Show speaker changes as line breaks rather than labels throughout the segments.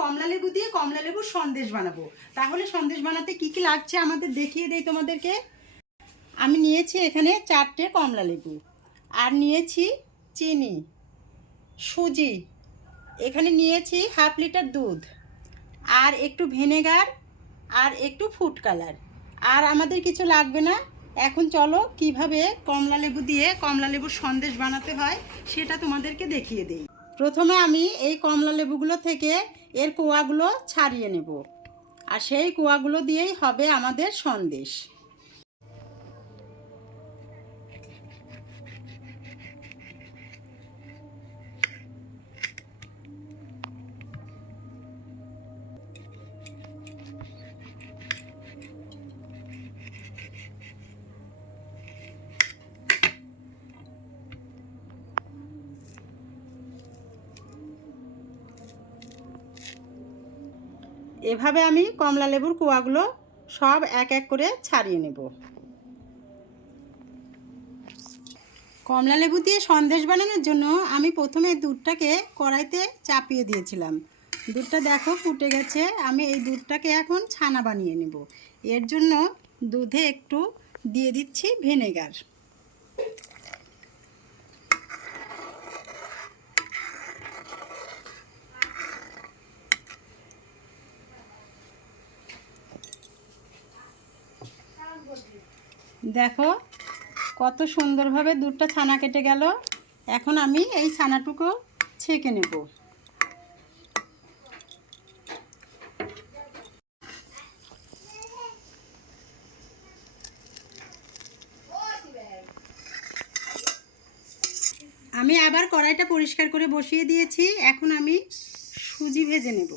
কমলা লেবু দিয়ে কমলা লেবুর সন্দেশ বানাবো। তাহলে সন্দেশ বানাতে কি কি লাগছে আমাদের দেখিয়ে দেই তোমাদেরকে। আমি নিয়েছি এখানে চারটে কমলা লেবু আর নিয়েছি চিনি, সুজি, এখানে নিয়েছি হাফ লিটার দুধ আর একটু ভিনেগার আর একটু ফুড কালার। আর আমাদের কিছু লাগবে না। এখন চলো কীভাবে কমলা লেবু দিয়ে কমলা লেবুর সন্দেশ বানাতে হয় সেটা তোমাদেরকে দেখিয়ে দেই। প্রথমে আমি এই কমলা লেবুগুলো থেকে এর কোয়াগুলো ছাড়িয়ে নেব। আর সেই কোয়াগুলো দিয়েই হবে আমাদের সন্দেশ। এভাবে আমি কমলা লেবুর কোয়াগুলো সব এক এক করে ছাড়িয়ে নেব। কমলা লেবু দিয়ে সন্দেশ বানানোর জন্য আমি প্রথমে দুধটাকে কড়াইতে চাপিয়ে দিয়েছিলাম। দুধটা দেখো ফুটে গেছে, আমি এই দুধটাকে এখন ছানা বানিয়ে নেব। এর জন্য দুধে একটু দিয়ে দিচ্ছি ভিনেগার। দেখো, কত সুন্দরভাবে দুধটা ছানা কেটে গেল। এখন আমি এই ছানাটুকু ছেঁকে নেব। আমি আবার কড়াইটা পরিষ্কার করে বসিয়ে দিয়েছি। এখন আমি সুজি ভেজে নেব।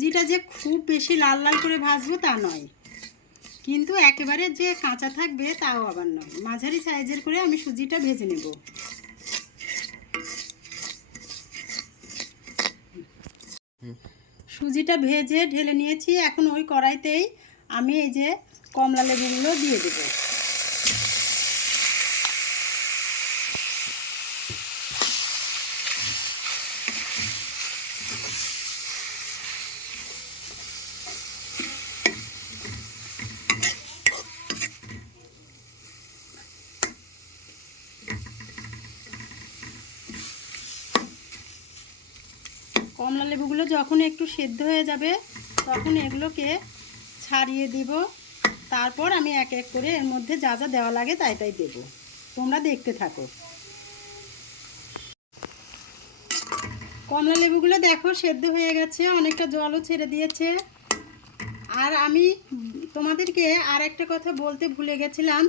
সুজিটা যে খুব বেশি লাল লাল করে ভাজবো তা নয়। কিন্তু একেবারে যে কাঁচা থাকবে তাও আবার নয়। মাঝারি সাইজের করে আমি সুজিটা ভেজে নেব। সুজিটা ভেজে ঢেলে নিয়েছি। এখন ওই কড়াইতেই আমি এই যে কমলা লেবুগুলো দিয়ে দেবো। কমলা লেবুগুলো যখন একটু সেদ্ধ হয়ে যাবে, তখন এগুলোকে ছাড়িয়ে দিব। তারপর আমি এক এক করে এর মধ্যে যা যা দেওয়া লাগে তাই তাই দেব। তোমরা দেখতে থাকো। কমলা লেবুগুলো দেখো সেদ্ধ হয়ে গেছে, অনেকটা জলও ছেড়ে দিয়েছে। আর আমি তোমাদেরকে আর একটা কথা বলতে ভুলে গেছিলাম।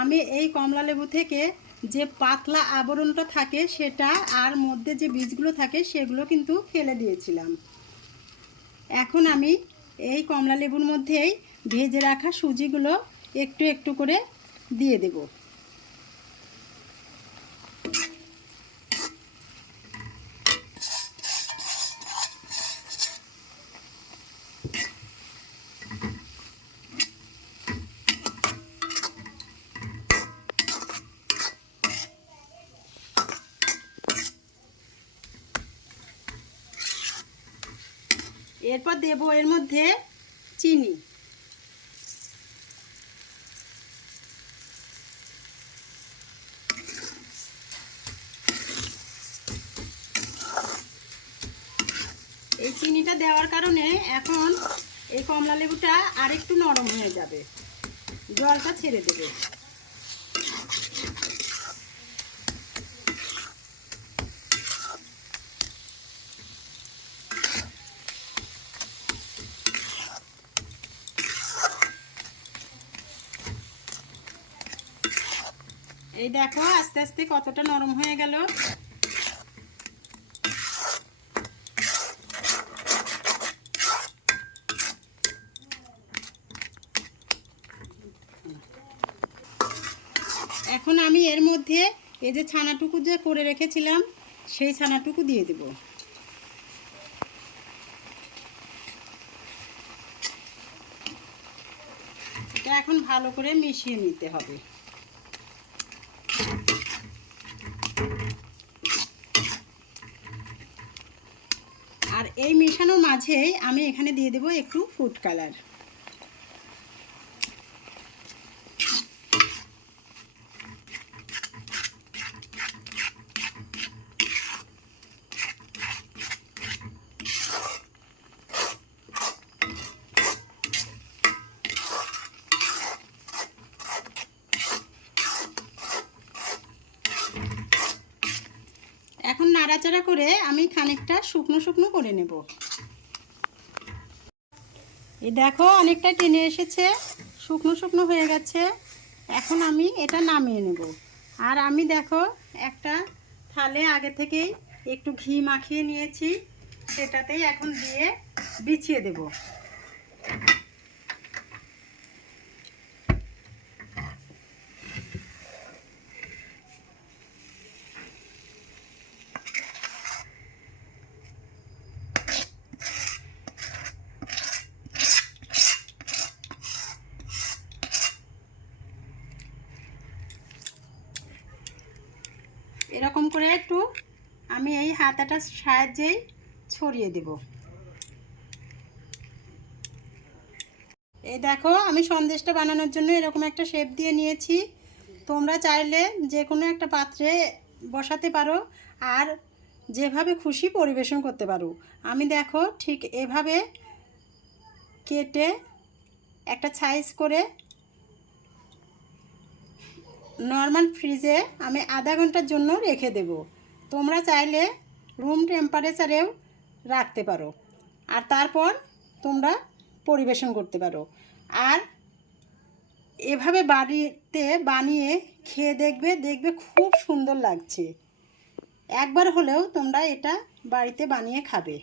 আমি এই কমলা লেবু থেকে যে পাতলা আবরণটা থাকে সেটা আর মধ্যে যে বীজগুলো থাকে সেগুলো কিন্তু ফেলে দিয়েছিলাম। এখন আমি এই কমলা লেবুর মধ্যেই ভেজে রাখা সুজিগুলো একটু একটু করে দিয়ে দেব। এরপর দেব এর মধ্যে চিনি। এই চিনিটা দেওয়ার কারণে এখন এই কমলা লেবুটা আরেকটু নরম হয়ে যাবে। জলটা ছেড়ে দেবে। এই দেখো, আস্তে আস্তে কতটা নরম হয়ে গেল। এখন আমি এর মধ্যে এই যে ছানাটুকু যে করে রেখেছিলাম, সেই ছানাটুকু দিয়ে দেব। এটা এখন ভালো করে মিশিয়ে নিতে হবে আর এই মেশানোর মাঝেই আমি এখানে দিয়ে দেবো একটু ফুড কালার এখন নাড়াচাড়া করে আমি খানিকটা শুকনো শুকনো করে নেব। এই দেখো অনেকটা টেনে এসেছে, শুকনো শুকনো হয়ে গেছে। এখন আমি এটা নামিয়ে নেব। আর আমি দেখো একটা থালে আগে থেকেই একটু ঘি মাখিয়ে নিয়েছি, সেটাতেই এখন দিয়ে বিছিয়ে দেব। এরকম করে একটু আমি এই হাতাটার সাহায্যেই ছড়িয়ে দেব। এই দেখো, আমি সন্দেশটা বানানোর জন্য এরকম একটা শেপ দিয়ে নিয়েছি। তোমরা চাইলে যে কোনো একটা পাত্রে বসাতে পারো আর যেভাবে খুশি পরিবেশন করতে পারো। আমি দেখো ঠিক এভাবে কেটে একটা সাইজ করে নর্মাল ফ্রিজে আমি আধা ঘণ্টার জন্য রেখে দেব। তোমরা চাইলে রুম টেম্পারেচারেও রাখতে পারো। আর তারপর তোমরা পরিবেশন করতে পারো। আর এভাবে বাড়িতে বানিয়ে খেয়ে দেখবে দেখবে খুব সুন্দর লাগছে। একবার হলেও তোমরা এটা বাড়িতে বানিয়ে খাবে।